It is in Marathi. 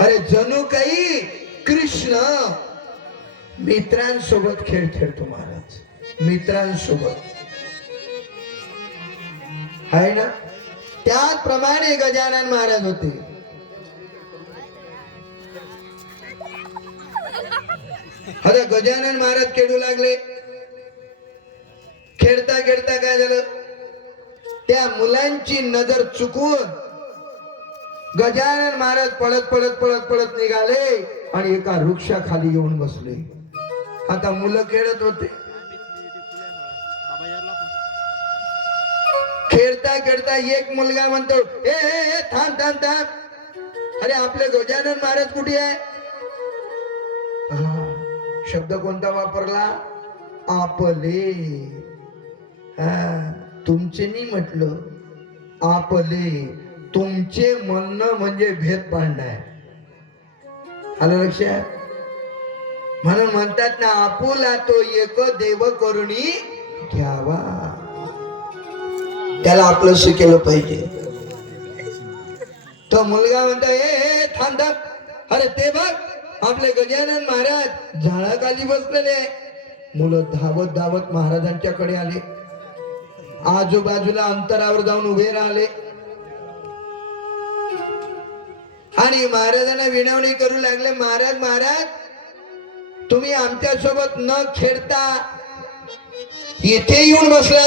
अरे जणू काही कृष्ण मित्रांसोबत खेळ खेळतो महाराज, मित्रांसोबत आहे ना. त्याप्रमाणे गजानन महाराज होते. आता गजानन महाराज खेळू लागले. खेळता खेळता काय झालं, त्या मुलांची नजर चुकून गजानन महाराज पळत पळत पळत पळत निघाले आणि एका वृक्षाखाली येऊन बसले. आता मुलं खेळत होते. खेळता खेळता एक मुलगा म्हणतो, ए ए थांब थांब थांब, अरे आपले गजानन महाराज कुठे आहे. शब्द कोणता वापरला, आपले. तुमचे नाही म्हटलं, आपले. तुमचे म्हणणं म्हणजे भेद पाडणं. आलं लक्षात. म्हणून म्हणतात ना, आपुला तो एक देव करुणी घ्यावा. त्याला आपलं शिकेलं पाहिजे. तो मुलगा म्हणतो, ए थांब थांब, अरे ते बघ आपले गजानन महाराज झाडाखाली बसलेले. मुलं धावत धावत महाराजांच्याकडे आले. आजूबाजूला अंतरावर जाऊन उभे राहिले आणि महाराजांना विनवणी करू लागले, महाराज महाराज तुम्ही आमच्या सोबत न खेळता इथे येऊन बसला.